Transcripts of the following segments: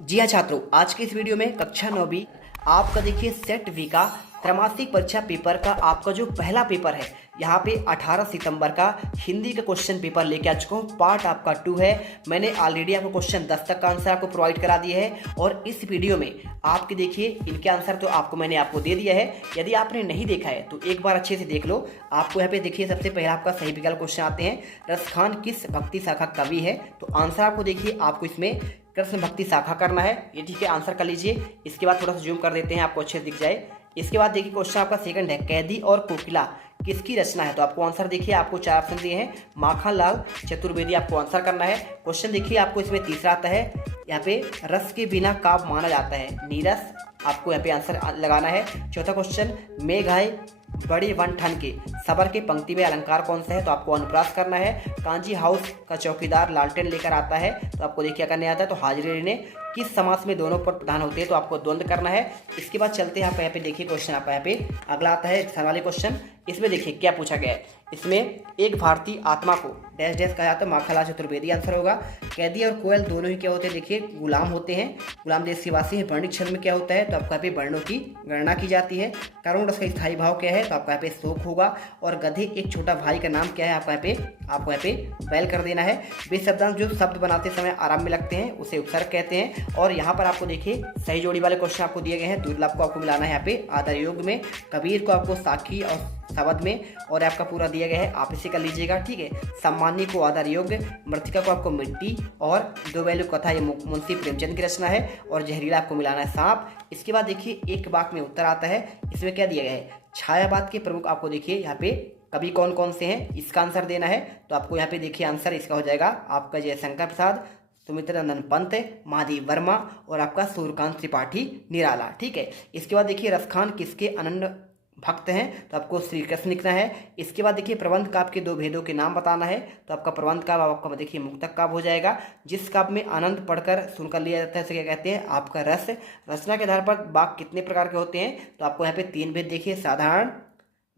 जी हाँ छात्रों, आज के इस वीडियो में कक्षा 9वीं आपका देखिए सेट वी का त्रैमासिक परीक्षा पेपर का आपका जो पहला पेपर है, यहाँ पे 18 सितंबर का हिंदी का क्वेश्चन पेपर लेके आ चुका हूँ। पार्ट आपका 2 है। मैंने ऑलरेडी आपको क्वेश्चन 10 तक का आंसर आपको प्रोवाइड करा दिया है और इस वीडियो में आपके देखिए इनके आंसर तो आपको दे दिया है। यदि आपने नहीं देखा है तो एक बार अच्छे से देख लो। आपको यहाँ पे देखिए सबसे पहले आपका सही विकल्प क्वेश्चन आते हैं, रसखान किस भक्ति शाखा कवि है। तो आंसर आपको देखिए आपको इसमें कृष्ण भक्ति शाखा करना है। ये ठीक है, आंसर कर लीजिए। इसके बाद थोड़ा सा जूम कर देते हैं, आपको अच्छे से दिख जाए। इसके बाद देखिए क्वेश्चन आपका सेकंड है, कैदी और कोकिला किसकी रचना है। तो आपको आंसर देखिए आपको 4 ऑप्शन दिए हैं, माखनलाल चतुर्वेदी आपको आंसर करना है। क्वेश्चन देखिए आपको इसमें तीसरा आता है, यहाँ पे रस के बिना काव्य माना जाता है, नीरस आपको यहाँ पे आंसर लगाना है। चौथा क्वेश्चन, मेघाय बड़े वन ठन के सबर के पंक्ति में अलंकार कौन सा है। तो आपको अनुप्रास करना है। कांजी हाउस का चौकीदार लालटेन लेकर आता है। तो आपको देखिए क्या करने आता है, तो हाजिरी लेने किस समास में दोनों पद प्रधान होते हैं। तो आपको द्वंद्व करना है। इसके बाद चलते हैं आप यहाँ पे देखिए क्वेश्चन आपका यहाँ पे अगला आता है सर वाले क्वेश्चन। इसमें देखिए क्या पूछा गया है, इसमें एक भारतीय आत्मा को डैश डैश कहा जाता है, माखनलाल चतुर्वेदी आंसर होगा। कैदी और कोयल दोनों ही क्या होते हैं, देखिए गुलाम होते हैं, गुलाम देश के वासी हैं। वर्णिक छंद में क्या होता है, तो आपको यहाँ पे वर्णों की गणना की जाती है। करुण रस का स्थायी भाव क्या है, तो आपको यहाँ पे शोक होगा। और गधे एक छोटा भाई का नाम क्या है, आपको यहाँ पे बैल कर देना है। वे शब्दांश जो शब्द बनाते समय आराम में लगते हैं उसे उपसर्ग कहते हैं। और यहाँ पर आपको देखिए सही जोड़ी वाले क्वेश्चन आपको दिए गए हैं। दुर्लभ को आपको मिलाना है यहाँ पे आधार योग में, कबीर को आपको साखी और शब्द में, और आपका पूरा दिया गया है, आप इसे कर लीजिएगा। ठीक है, सम्मानी को आधार योग्य, मृतिका को आपको मिट्टी, और दो वैल्यू कथा ये मुंशी प्रेमचंद की रचना है। और जहरीला आपको मिलाना है सांप। इसके बाद देखिए एक वाक्य में उत्तर आता है। इसमें क्या दिया गया है, छायावाद के प्रमुख आपको देखिए यहाँ पे कवि कौन कौन से हैं, इसका आंसर देना है। तो आपको यहाँ पे देखिए आंसर इसका हो जाएगा आपका जयशंकर प्रसाद, सुमित्रानंद पंत, महादेव वर्मा और आपका सूर्यकांत त्रिपाठी निराला। ठीक है, इसके बाद देखिए रसखान किसके अनन्य भक्त हैं। तो आपको श्री कृष्ण लिखना है। इसके बाद देखिए प्रबंध काव्य के 2 भेदों के नाम बताना है। तो आपका प्रबंध काव्य आपका देखिए मुक्तक काव्य हो जाएगा, जिस काव्य में आनंद पढ़कर सुनकर लिया जाता है उसे क्या कहते हैं, आपका रस। रचना के आधार पर वाक्य कितने प्रकार के होते हैं, तो आपको यहाँ पे 3 भेद देखिए, साधारण,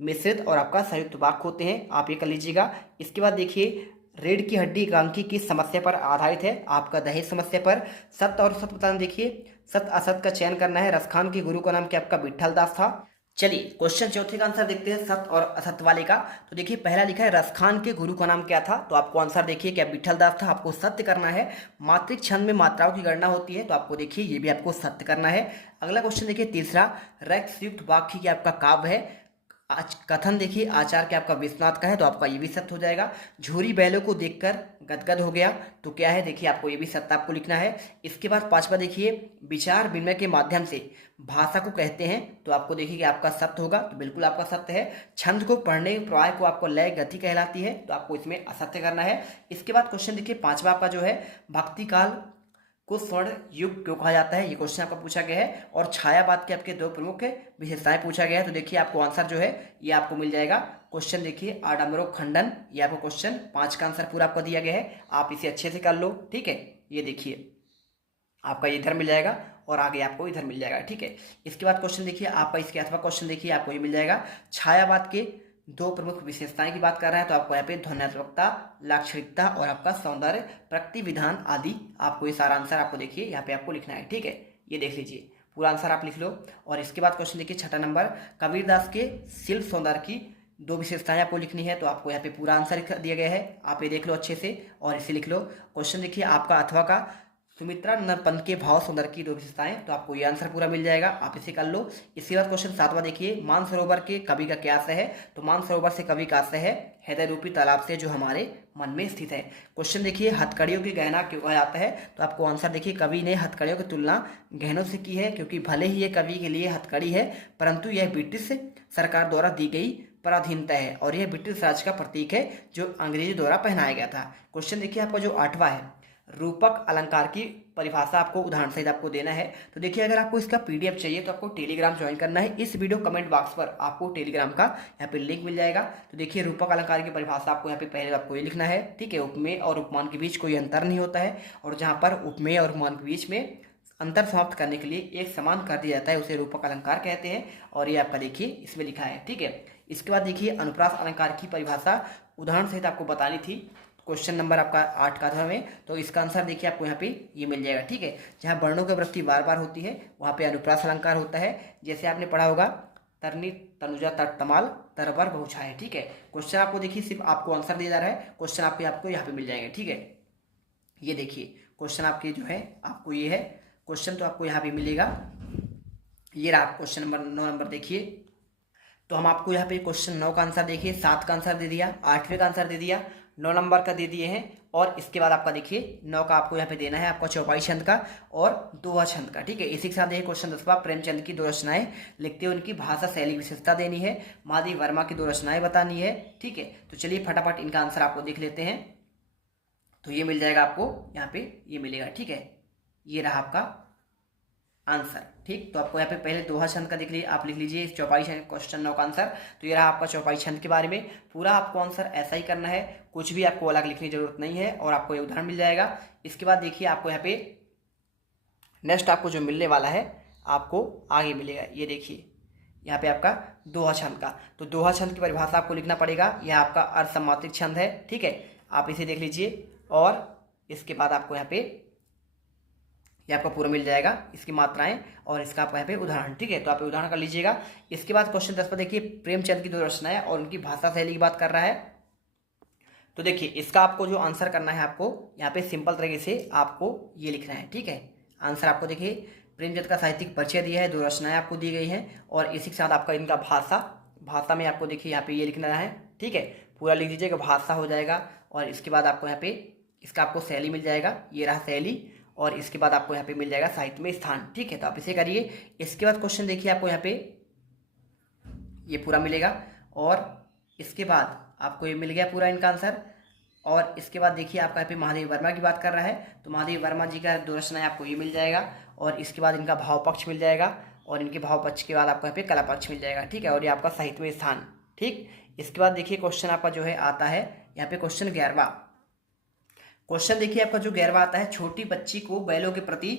मिश्रित और आपका संयुक्त वाक्य होते हैं, आप ये कर लीजिएगा। इसके बाद देखिए रीढ़ की हड्डी एकांकी किस समस्या पर आधारित है, आपका दहेज समस्या पर। सत्य और असत बताना, देखिए सत्य असत का चयन करना है। रसखान के गुरु का नाम क्या, आपका विठल दास था। चलिए क्वेश्चन चौथे का आंसर देखते हैं, सत्य और असत्य वाले का। तो देखिए पहला लिखा है रसखान के गुरु का नाम क्या था। तो आपको आंसर देखिए क्या विठल दास था, आपको सत्य करना है। मात्रिक छंद में मात्राओं की गणना होती है, तो आपको देखिए ये भी आपको सत्य करना है। अगला क्वेश्चन देखिए तीसरा, रैक्सयुक्त वाक्य की आपका काव्य है। आज कथन देखिए आचार के आपका विश्वनाथ का है, तो आपका ये भी सत्य हो जाएगा। झूरी बैलों को देखकर गदगद हो गया, तो क्या है देखिए आपको ये भी सत्य आपको लिखना है। इसके बाद पांचवा देखिए विचार विनिमय के माध्यम से भाषा को कहते हैं, तो आपको देखिए कि आपका सत्य होगा, तो बिल्कुल आपका सत्य है। छंद को पढ़ने प्रवाह को आपको लय गति कहलाती है, तो आपको इसमें असत्य करना है। इसके बाद क्वेश्चन देखिए पांचवा आपका जो है, भक्ति काल को स्वर्ण युग क्यों कहा जाता है, ये क्वेश्चन आपका पूछा गया है। और छायावाद के आपके 2 प्रमुख विशेषताएं पूछा गया है। तो देखिए आपको आंसर जो है ये आपको मिल जाएगा। क्वेश्चन देखिए आडम्बरो खंडन, ये आपको क्वेश्चन 5 का आंसर पूरा आपको दिया गया है, आप इसे अच्छे से कर लो। ठीक है, ये देखिए आपका इधर मिल जाएगा और आगे आपको इधर मिल जाएगा। ठीक है, इसके बाद क्वेश्चन देखिए आपका इसके अथवा क्वेश्चन देखिए आपको ये मिल जाएगा, छायावाद के 2 प्रमुख विशेषताएं की बात कर रहे हैं। तो आपको यहाँ पे ध्वन्यात्मकता, लाक्षणिकता और आपका सौंदर्य प्रकृति विधान आदि, आपको ये सारा आंसर आपको देखिए यहाँ पे आपको लिखना है। ठीक है, ये देख लीजिए पूरा आंसर आप लिख लो। और इसके बाद क्वेश्चन देखिए छठा नंबर, कबीरदास के शिल्प सौंदर्य की 2 विशेषताएं आपको लिखनी है। तो आपको यहाँ पे पूरा आंसर दिया गया है, आप ये देख लो अच्छे से और इसे लिख लो। क्वेश्चन देखिए आपका अथवा का, सुमित्रा पंत के भाव सौंदर्य की 2 विशेषताएं, तो आपको ये आंसर पूरा मिल जाएगा, आप इसे कर लो। इसके बाद क्वेश्चन 7वां देखिए, मानसरोवर के कवि का क्या आशय है। तो मानसरोवर से कवि का आशय है हृदय रूपी तालाब से जो हमारे मन में स्थित है। क्वेश्चन देखिए हथकड़ियों की गहना क्यों कहा जाता है। तो आपको आंसर देखिए, कवि ने हथकड़ियों की तुलना गहनों से की है, क्योंकि भले ही ये कवि के लिए हथकड़ी है, परंतु यह ब्रिटिश सरकार द्वारा दी गई पराधीनता है और यह ब्रिटिश राज का प्रतीक है जो अंग्रेजों द्वारा पहनाया गया था। क्वेश्चन देखिए आपका जो 8वां है, रूपक अलंकार की परिभाषा आपको उदाहरण सहित आपको देना है। तो देखिए अगर आपको इसका पीडीएफ चाहिए तो आपको टेलीग्राम ज्वाइन करना है। इस वीडियो कमेंट बॉक्स पर आपको टेलीग्राम का यहाँ पे लिंक मिल जाएगा। तो देखिए रूपक अलंकार की परिभाषा आपको यहाँ पे पहले आपको ये लिखना है। ठीक है, उपमेय और उपमान के बीच कोई अंतर नहीं होता है, और जहाँ पर उपमेय और उपमान के बीच में अंतर समाप्त करने के लिए एक समान कर दिया जाता है उसे रूपक अलंकार कहते हैं, और ये आपका देखिए इसमें लिखा है। ठीक है, इसके बाद देखिए अनुप्रास अलंकार की परिभाषा उदाहरण सहित आपको बतानी थी। क्वेश्चन नंबर आपका 8 का था में, तो इसका आंसर देखिए आपको यहाँ पे ये मिल जाएगा। ठीक है, जहाँ वर्णों की वृद्धि बार बार होती है वहाँ पे अनुप्रास अलंकार होता है। जैसे आपने पढ़ा होगा तरनी तनुजा तट तमाल तरबर बहुछाए। ठीक है, क्वेश्चन आपको देखिए सिर्फ आपको आंसर दिया जा रहा है, क्वेश्चन आपको यहाँ पे मिल जाएंगे। ठीक है, ये देखिए क्वेश्चन आपके जो है आपको ये है क्वेश्चन, तो आपको यहाँ पे मिलेगा। ये रहा क्वेश्चन नंबर 9 नंबर देखिए। तो हम आपको यहाँ पे क्वेश्चन 9 का आंसर देखिए, 7 का आंसर दे दिया, 8वें का आंसर दे दिया, 9 नंबर का दे दिए हैं। और इसके बाद आपका देखिए 9 का आपको यहाँ पे देना है आपका चौपाई छंद का और दोहा छंद का। ठीक है, इसी के साथ देखिए क्वेश्चन 10वां प्रेमचंद की 2 रचनाएं लिखते हुए उनकी भाषा शैली विशेषता देनी है, महादेव वर्मा की 2 रचनाएं बतानी है। ठीक है, तो चलिए फटाफट इनका आंसर आपको देख लेते हैं। तो ये मिल जाएगा आपको यहाँ पे, ये मिलेगा। ठीक है, ये रहा आपका आंसर। ठीक, तो आपको यहाँ पे पहले दोहा छंद का देख लीजिए, आप लिख लीजिए इस चौपाई छंद क्वेश्चन 9 का आंसर। तो ये रहा आपका चौपाई छंद के बारे में, पूरा आपको आंसर ऐसा ही करना है, कुछ भी आपको अलग लिखने की जरूरत नहीं है और आपको ये उदाहरण मिल जाएगा। इसके बाद देखिए आपको यहाँ पे नेक्स्ट आपको जो मिलने वाला है आपको आगे मिलेगा। ये देखिए यहाँ पे आपका दोहा छंद का, तो दोहा छंद की परिभाषा आपको लिखना पड़ेगा। यह आपका अर्धसमात्रिक छंद है। ठीक है, आप इसे देख लीजिए और इसके बाद आपको यहाँ पे ये आपको पूरा मिल जाएगा, इसकी मात्राएं और इसका आपको यहाँ पे उदाहरण। ठीक है, तो आप उदाहरण कर लीजिएगा। इसके बाद क्वेश्चन 10 पर देखिए प्रेमचंद की 2 रचनाएं और उनकी भाषा शैली की बात कर रहा है। तो देखिए इसका आपको जो आंसर करना है आपको यहाँ पे सिंपल तरीके से आपको ये लिखना है। ठीक है, आंसर आपको देखिए प्रेमचंद का साहित्यिक परिचय दिया है, 2 रचनाएं आपको दी गई हैं और इसी के साथ आपका इनका भाषा में आपको देखिए यहाँ पे ये लिखना है। ठीक है, पूरा लिख दीजिएगा, भाषा हो जाएगा और इसके बाद आपको यहाँ पे इसका आपको शैली मिल जाएगा, ये रहा शैली, और इसके बाद आपको यहाँ पे मिल जाएगा साहित्य में स्थान। ठीक है, तो आप इसे करिए। इसके बाद क्वेश्चन देखिए आपको यहाँ पे ये पूरा मिलेगा और इसके बाद आपको ये मिल गया पूरा इनका आंसर। और इसके बाद देखिए आपका यहाँ पे महादेव वर्मा की बात कर रहा है, तो महादेव वर्मा जी का 2 रचनाएं आपको ये मिल जाएगा और इसके बाद इनका भाव पक्ष मिल जाएगा और इनके भाव पक्ष के बाद आपको यहाँ पे कला पक्ष मिल जाएगा। ठीक है, और ये आपका साहित्य में स्थान। ठीक, इसके बाद देखिए क्वेश्चन आपका जो है आता है यहाँ पे क्वेश्चन 11वां। क्वेश्चन देखिए आपका जो 11वां आता है, छोटी बच्ची को बैलों के प्रति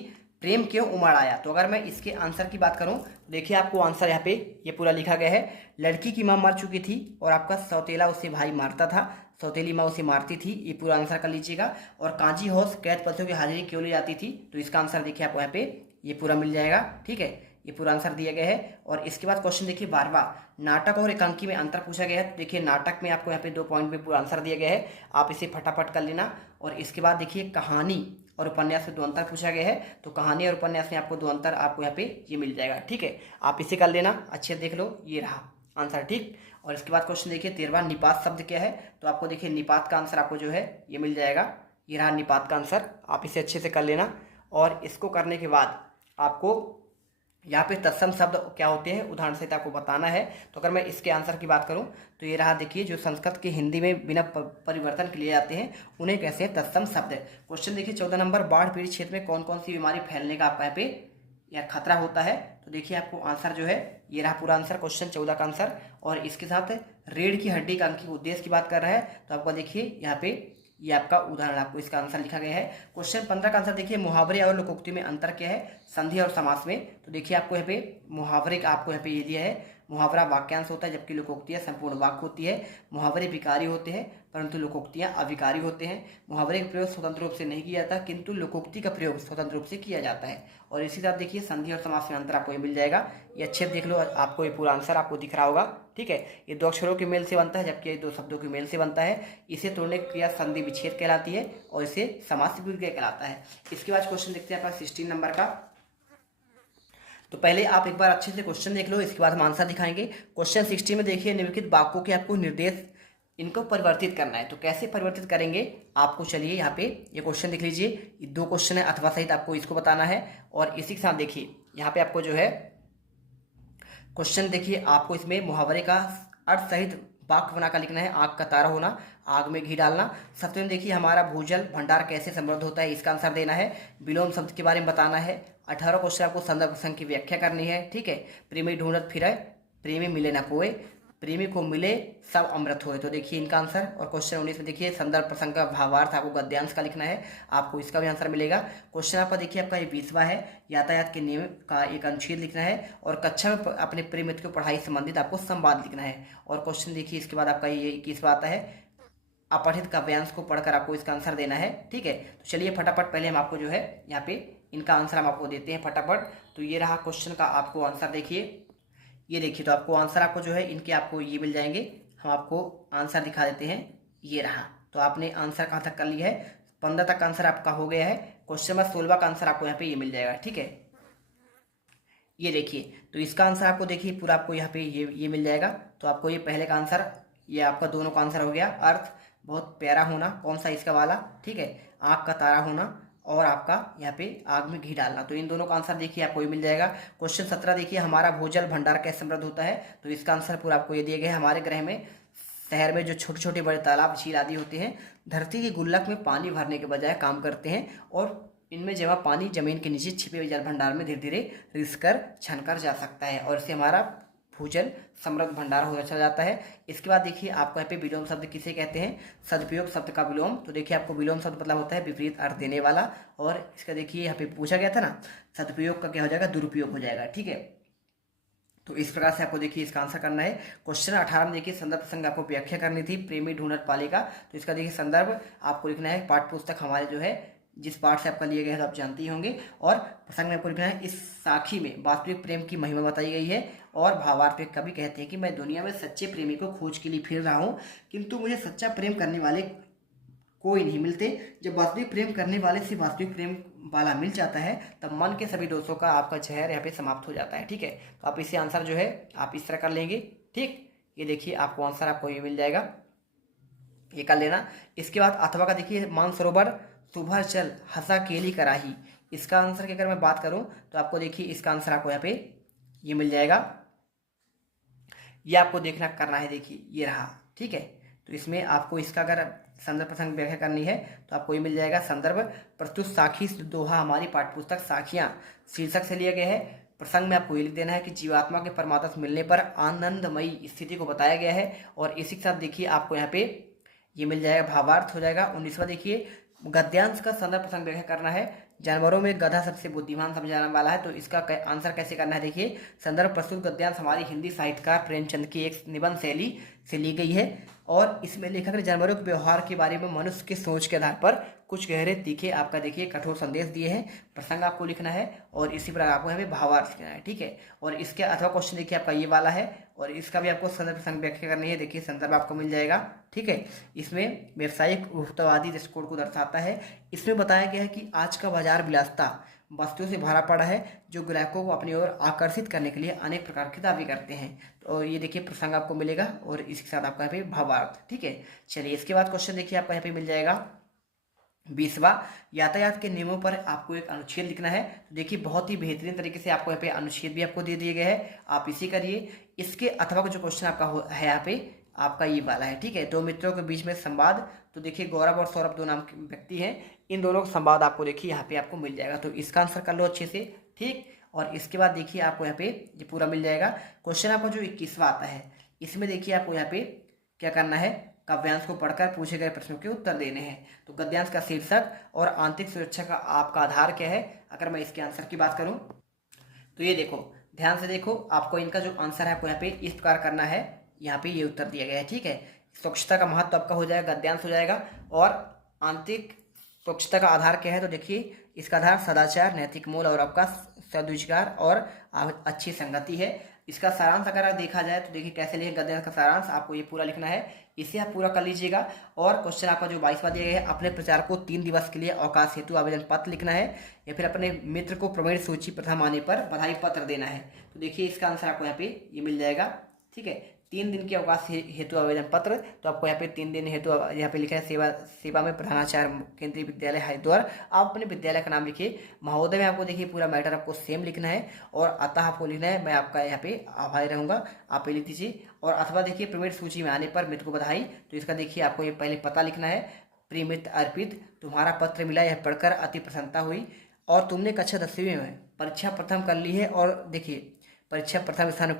प्रेम क्यों उमड़ आया। तो अगर मैं इसके आंसर की बात करूं, देखिए आपको आंसर यहाँ पे ये पूरा लिखा गया है। लड़की की मां मर चुकी थी और आपका सौतेला उसे भाई मारता था, सौतेली माँ उसे मारती थी, ये पूरा आंसर कर लीजिएगा। और कांजी हाउस कैद पतियों की हाजिरी क्यों ली जाती थी, तो इसका आंसर देखिए आपको यहाँ पे ये पूरा मिल जाएगा। ठीक है, ये पूरा आंसर दिया गया है। और इसके बाद क्वेश्चन देखिए 12वां, नाटक और एकांकी में अंतर पूछा गया है। तो देखिए नाटक में आपको यहाँ पे 2 पॉइंट में पूरा आंसर दिया गया है, आप इसे फटाफट कर लेना। और इसके बाद देखिए कहानी और उपन्यास में 2 अंतर पूछा गया है, तो कहानी और उपन्यास में आपको 2 अंतर आपको यहाँ पे ये मिल जाएगा। ठीक है, आप इसे कर लेना, अच्छे देख लो, ये रहा आंसर। ठीक, और इसके बाद क्वेश्चन देखिए 13वां, निपात शब्द क्या है। तो आपको देखिए निपात का आंसर आपको जो है ये मिल जाएगा, ये रहा निपात का आंसर, आप इसे अच्छे से कर लेना। और इसको करने के बाद आपको यहाँ पे तत्सम शब्द क्या होते हैं उदाहरण सहित आपको बताना है। तो अगर मैं इसके आंसर की बात करूँ तो ये रहा, देखिए जो संस्कृत के हिंदी में बिना परिवर्तन के लिए जाते हैं उन्हें कैसे हैं तत्सम शब्द। क्वेश्चन देखिए 14 नंबर, बाढ़ पीड़ित क्षेत्र में कौन कौन सी बीमारी फैलने का आपका यहाँ पे या खतरा होता है। तो देखिए आपको आंसर जो है ये रहा पूरा आंसर, क्वेश्चन 14 का आंसर। और इसके साथ रीढ़ की हड्डी का अंकी उद्देश्य की बात कर रहा है, तो आपको देखिए यहाँ पे ये आपका उदाहरण आपको इसका आंसर लिखा गया है। क्वेश्चन 15 का आंसर देखिए, मुहावरे और लोकोक्ति में अंतर क्या है, संधि और समास में। तो देखिए आपको यहाँ पे मुहावरे का आपको यहाँ पे ये दिया है, मुहावरा वाक्यांश होता है जबकि लोकोक्तियाँ संपूर्ण वाक्य होती है। मुहावरे विकारी होते हैं परंतु लोकोक्तियाँ अविकारी होते हैं। मुहावरे का प्रयोग स्वतंत्र रूप से नहीं किया जाता किंतु लोकोक्ति का प्रयोग स्वतंत्र रूप से किया जाता है। और इसी तरह देखिए संधि और समास में अंतर आपको ये मिल जाएगा, ये अच्छे देख लो, आपको ये पूरा आंसर आपको दिख रहा होगा। ठीक है, ये 2 अक्षरों के मेल से बनता है जबकि ये 2 शब्दों के मेल से बनता है। इसे तोड़ने की क्रिया संधि विच्छेद कहलाती है और इसे समास विग्रह कहलाता है। इसके बाद क्वेश्चन देखते हैं अपना 16 नंबर का। तो पहले आप एक बार अच्छे से क्वेश्चन देख लो, इसके बाद हम आंसर दिखाएंगे। क्वेश्चन 16 में देखिए निम्नलिखित वाक्यों के आपको निर्देश इनको परिवर्तित करना है। तो कैसे परिवर्तित करेंगे आपको, चलिए यहाँ पे ये क्वेश्चन देख लीजिए, ये 2 क्वेश्चन है अथवा सहित आपको इसको बताना है। और इसी के साथ देखिए यहाँ पे आपको जो है क्वेश्चन देखिए आपको इसमें मुहावरे का अर्थ सहित वाक्य बनाकर लिखना है। आग का तारा होना, आग में घी डालना। सबसे में देखिए हमारा भूजल भंडार कैसे समृद्ध होता है, इसका आंसर देना है। विलोम शब्द के बारे में बताना है। 18 क्वेश्चन आपको संदर्भ प्रसंग की व्याख्या करनी है। ठीक है, प्रेमी ढूंढत फिरे, प्रेमी मिले न कोई, प्रेमी को मिले सब अमृत होए। तो देखिए इनका आंसर। और क्वेश्चन 19 में देखिए संदर्भ प्रसंग का भावार्थ आपको गद्यांश का लिखना है, आपको इसका भी आंसर मिलेगा। क्वेश्चन आपका देखिए आपका ये 20वां है, यातायात के नियम का एक अनुच्छेद लिखना है। और कक्षा में अपने प्रिय मित्र को पढ़ाई संबंधित आपको संवाद लिखना है। और क्वेश्चन देखिए इसके बाद आपका ये 21वां आता है, अपठित काव्यांश को पढ़कर आपको इसका आंसर देना है। ठीक है, तो चलिए फटाफट पहले हम आपको जो है यहाँ पे इनका आंसर हम आपको देते हैं फटाफट। तो ये रहा क्वेश्चन का आपको आंसर, देखिए ये देखिए। तो आपको आंसर आपको जो है इनके आपको ये मिल जाएंगे। हम आपको आंसर दिखा देते हैं, ये रहा। तो आपने आंसर कहाँ तक कर लिया है, 15 तक आंसर आपका हो गया है। क्वेश्चन नंबर 16 का आंसर आपको यहाँ पे ये मिल जाएगा। ठीक है, ये देखिए। तो इसका आंसर आपको देखिए पूरा आपको यहाँ पे ये मिल जाएगा। तो आपको ये पहले का आंसर, ये आपका दोनों का आंसर हो गया। अर्थ बहुत प्यारा होना, कौन सा इसका वाला, ठीक है, आँख का तारा होना, और आपका यहाँ पे आग में घी डालना। तो इन दोनों का आंसर देखिए आपको ये मिल जाएगा। क्वेश्चन 17 देखिए, हमारा भूजल भंडार कैसे समृद्ध होता है। तो इसका आंसर पूरा आपको ये दिया गया है। हमारे ग्रह में, शहर में जो छोटे छोटे बड़े तालाब, झील आदि होते हैं, धरती की गुल्लक में पानी भरने के बजाय काम करते हैं, और इनमें जमा पानी जमीन के नीचे छिपे हुए जल भंडार में धीरे धीरे रिस कर छनकर जा सकता है, और इससे हमारा भूजल समृद्ध भंडार हो चला जाता है। इसके बाद देखिए आपको यहाँ पे विलोम शब्द किसे कहते हैं, सदुपयोग शब्द का विलोम। तो देखिए आपको विलोम शब्द मतलब होता है विपरीत अर्थ देने वाला, और इसका देखिए यहाँ पे पूछा गया था ना, सदुपयोग का क्या हो जाएगा, दुरुपयोग हो जाएगा। ठीक है, तो इस प्रकार से आपको देखिए इसका आंसर करना है। क्वेश्चन 18 में देखिए संदर्भ प्रसंग आपको व्याख्या करनी थी, प्रेमी ढूंढत पालिका। तो इसका देखिए संदर्भ आपको लिखना है, पाठ्य पुस्तक हमारे जो है जिस पाठ से आपका लिए गए हैं तो आप जानते ही होंगे। और प्रसंग में आपको लिखना है, इस साखी में वास्तविक प्रेम की महिमा बताई गई है, और भावार्थ में कवि कहते हैं कि मैं दुनिया में सच्चे प्रेमी को खोज के लिए फिर रहा हूँ, किंतु मुझे सच्चा प्रेम करने वाले कोई नहीं मिलते। जब वास्तविक प्रेम करने वाले से वास्तविक प्रेम वाला मिल जाता है, तब मन के सभी दोषों का आपका जहर यहाँ पे समाप्त हो जाता है। ठीक है, तो आप इसे आंसर जो है आप इस तरह कर लेंगे। ठीक, ये देखिए आपको आंसर आपको ये मिल जाएगा, ये कर लेना। इसके बाद अथवा का देखिए, मानसरोवर सुभर चल हंसा केली कराही। इसका आंसर की अगर मैं बात करूं तो आपको देखिए इसका आंसर आपको यहाँ पे ये मिल जाएगा। ये आपको देखना करना है, देखिए ये रहा। ठीक है, तो इसमें आपको इसका अगर संदर्भ प्रसंग व्याख्या करनी है तो आपको ये मिल जाएगा। संदर्भ प्रस्तुत साखी दोहा हमारी पाठ्यपुस्तक साखियां शीर्षक से लिया गया है। प्रसंग में आपको ये लिख देना है कि जीवात्मा के परमात्मा से मिलने पर आनंदमयी स्थिति को बताया गया है, और इसी के साथ देखिए आपको यहाँ पे ये मिल जाएगा, भावार्थ हो जाएगा। 19वां देखिए, गद्यांश का संदर्भ प्रसंग व्याख्या करना है। जानवरों में गधा सबसे बुद्धिमान समझा जाने वाला है, तो इसका आंसर कैसे करना है, देखिए संदर्भ प्रस्तुत गद्यांश हमारी हिंदी साहित्यकार प्रेमचंद की एक निबंध शैली से ली गई है, और इसमें लेखक ने जानवरों के व्यवहार के बारे में मनुष्य की सोच के आधार पर कुछ गहरे तीखे आपका देखिए कठोर संदेश दिए हैं। प्रसंग आपको लिखना है, और इसी प्रकार आपको यहाँ पे भावार्थ लिखना है। ठीक है, और इसके अथवा क्वेश्चन देखिए आपका ये वाला है, और इसका भी आपको संदर्भ प्रसंग व्याख्या करनी है। देखिए संदर्भ आपको मिल जाएगा। ठीक है, इसमें व्यावसायिक उपभोक्तावादी दृष्टिकोण को दर्शाता है। इसमें बताया गया है कि आज का बाजार विलासिता वस्तुओं से भरा पड़ा है, जो ग्राहकों को अपनी ओर आकर्षित करने के लिए अनेक प्रकार की दावे करते हैं। तो ये देखिए प्रसंग आपको मिलेगा, और इसके साथ आपका यहाँ पे भावार्थ। ठीक है, चलिए इसके बाद क्वेश्चन देखिए आपका यहाँ पे मिल जाएगा 20वां, यातायात के नियमों पर आपको एक अनुच्छेद लिखना है। तो देखिए बहुत ही बेहतरीन तरीके से आपको यहाँ पे अनुच्छेद भी आपको दे दिए गए हैं, आप इसी करिए। इसके अथवा का जो क्वेश्चन आपका है यहाँ पे आपका ये वाला है। ठीक है, दो मित्रों के बीच में संवाद। तो देखिए गौरव और सौरभ दो नाम के व्यक्ति हैं, इन दोनों का संवाद आपको देखिए यहाँ पे आपको मिल जाएगा। तो इसका आंसर कर लो अच्छे से। ठीक, और इसके बाद देखिए आपको यहाँ पे ये पूरा मिल जाएगा। क्वेश्चन आपका जो 21वां आता है, इसमें देखिए आपको यहाँ पे क्या करना है, काव्यांश को पढ़कर पूछे गए प्रश्नों के उत्तर देने हैं। तो गद्यांश का शीर्षक और आंतरिक सुरक्षा का आपका आधार क्या है, अगर मैं इसके आंसर की बात करूं तो ये देखो, ध्यान से देखो, आपको इनका जो आंसर है आपको यहाँ पे इस प्रकार करना है। यहाँ पे ये उत्तर दिया गया है। ठीक है, स्वच्छता का महत्व आपका हो जाएगा, गद्यांश हो जाएगा। और आंतरिक स्वच्छता का आधार क्या है, तो देखिए इसका आधार सदाचार, नैतिक मूल्य और आपका सद्विचार और अच्छी संगति है। इसका सारांश अगर देखा जाए तो देखिए कैसे लिखे, गद्यांश का सारांश आपको ये पूरा लिखना है, इसे आप पूरा कर लीजिएगा। और क्वेश्चन आपका जो 22वां दिया गया है, अपने प्रचार को 3 दिवस के लिए अवकाश हेतु आवेदन पत्र लिखना है, या फिर अपने मित्र को प्रवीण सूची प्रथम आने पर बधाई पत्र देना है। तो देखिए इसका आंसर आपको यहाँ पे ये मिल जाएगा। ठीक है, 3 दिन के अवकाश हेतु आवेदन पत्र। तो आपको यहाँ पे 3 दिन हेतु यहाँ पे लिखा है सेवा में प्रधानाचार्य केंद्रीय विद्यालय हरिद्वार। आप अपने विद्यालय का नाम लिखिए। महोदय में आपको देखिए पूरा मैटर आपको सेम लिखना है, और अतः आपको लिखना है मैं आपका यहाँ पे आभारी रहूँगा, आप लिख दीजिए। और अथवा देखिए प्रवीण सूची में आने पर मित्र को बधाई। तो इसका देखिए आपको ये पहले पता लिखना है, प्रिय मित्र अर्पित, तुम्हारा पत्र मिला, यह पढ़कर अति प्रसन्नता हुई, और तुमने कक्षा 10वीं में परीक्षा प्रथम कर ली है, और देखिए परीक्षा प्रथम स्थान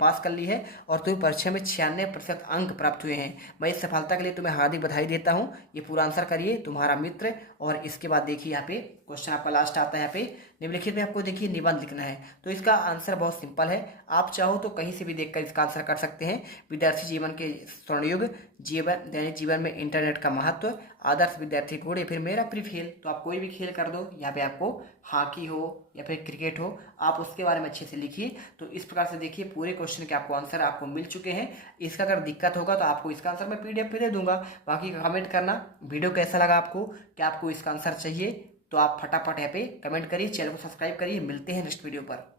पास कर ली है, और तुम्हें परीक्षा में 96% अंक प्राप्त हुए हैं। मैं इस सफलता के लिए तुम्हें हार्दिक बधाई देता हूँ। ये पूरा आंसर करिए, तुम्हारा मित्र। और इसके बाद देखिए यहाँ पे क्वेश्चन आपका लास्ट आता है, यहाँ पे निम्नलिखित में आपको देखिए निबंध लिखना है। तो इसका आंसर बहुत सिंपल है, आप चाहो तो कहीं से भी देखकर इसका आंसर कर सकते हैं। विद्यार्थी जीवन के स्वर्णयुग, जीवन दैनिक जीवन में इंटरनेट का महत्व, आदर्श विद्यार्थी गुण या फिर मेरा प्रिय खेल। तो आप कोई भी खेल कर दो, यहाँ पे आपको हॉकी हो या फिर क्रिकेट हो, आप उसके बारे में अच्छे से लिखिए। तो इस प्रकार से देखिए पूरे क्वेश्चन के आपको आंसर आपको मिल चुके हैं। इसका अगर दिक्कत होगा तो आपको इसका आंसर मैं PDF पे दे दूंगा। बाकी कमेंट करना वीडियो कैसा लगा आपको, क्या आपको इसका आंसर चाहिए, तो आप फटाफट यहाँ पे कमेंट करिए, चैनल को सब्सक्राइब करिए। मिलते हैं नेक्स्ट वीडियो पर।